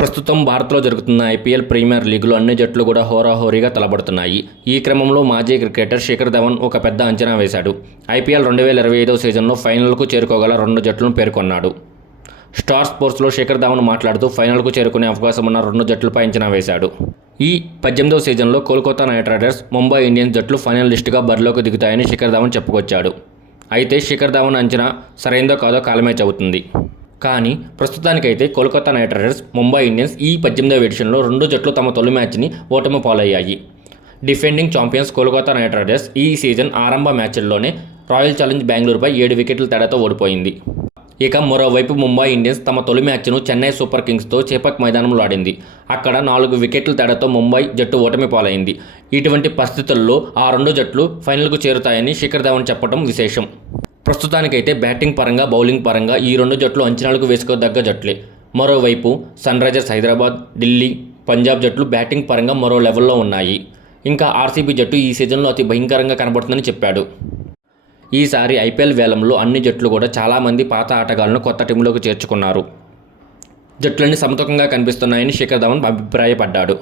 ప్రస్తుతం భారత్లో జరుగుతున్న ఐపీఎల్ ప్రీమియర్ లీగ్లో అన్ని జట్లు కూడా హోరాహోరీగా తలబడుతున్నాయి. ఈ క్రమంలో మాజీ క్రికెటర్ శిఖర్ ధవన్ ఒక పెద్ద అంచనా వేశాడు. ఐపీఎల్ 2025 సీజన్లో ఫైనల్కు చేరుకోగల 2 జట్లను పేర్కొన్నాడు. స్టార్ స్పోర్ట్స్లో శిఖర్ ధవన్ మాట్లాడుతూ ఫైనల్కు చేరుకునే అవకాశం ఉన్న 2 జట్లపై అంచనా వేశాడు. ఈ 18వ సీజన్లో Kolkata Knight Riders, Mumbai Indians జట్లు ఫైనలిస్టుగా బరిలోకి దిగుతాయని శిఖర్ ధవన్ చెప్పుకొచ్చాడు. అయితే శిఖర్ ధవన్ అంచనా సరైందో కాదో కాలమే చెబుతుంది. కానీ ప్రస్తుతానికైతే Kolkata Knight Riders, Mumbai Indians ఈ 18వ ఎడిషన్లో 2 జట్లు తమ తొలి మ్యాచ్ని ఓటమి పాలయ్యాయి. Defending champions Kolkata Knight Riders ఈ సీజన్ ఆరంభ మ్యాచ్ల్లోనే రాయల్ ఛాలెంజ్ బెంగళూరుపై 7 వికెట్ల తేడాతో ఓడిపోయింది. ఇక మరోవైపు ముంబై ఇండియన్స్ తమ తొలి మ్యాచ్ను చెన్నై సూపర్ కింగ్స్తో చేపక్ మైదానంలో ఆడింది. అక్కడ 4 వికెట్ల తేడాతో ముంబై జట్టు ఓటమి పాలైంది. ఇటువంటి పరిస్థితుల్లో ఆ 2 జట్లు ఫైనల్కు చేరుతాయని శిఖర్ ధవన్ చెప్పడం విశేషం. ప్రస్తుతానికైతే బ్యాటింగ్ పరంగా, బౌలింగ్ పరంగా ఈ 2 జట్లు అంచనాలకు వేసుకోదగ్గ జట్లే. మరోవైపు సన్ రైజర్స్ హైదరాబాద్, ఢిల్లీ, పంజాబ్ జట్లు బ్యాటింగ్ పరంగా మరో లెవెల్లో ఉన్నాయి. ఇంకా ఆర్సీబీ జట్టు ఈ సీజన్లో అతి భయంకరంగా కనబడుతుందని చెప్పాడు. ఈసారి ఐపీఎల్ వేలంలో అన్ని జట్లు కూడా చాలామంది పాత ఆటగాళ్లను కొత్త టీంలోకి చేర్చుకున్నారు. జట్లన్నీ సమతూకంగా కనిపిస్తున్నాయని శిఖర్ ధవన్ అభిప్రాయపడ్డాడు.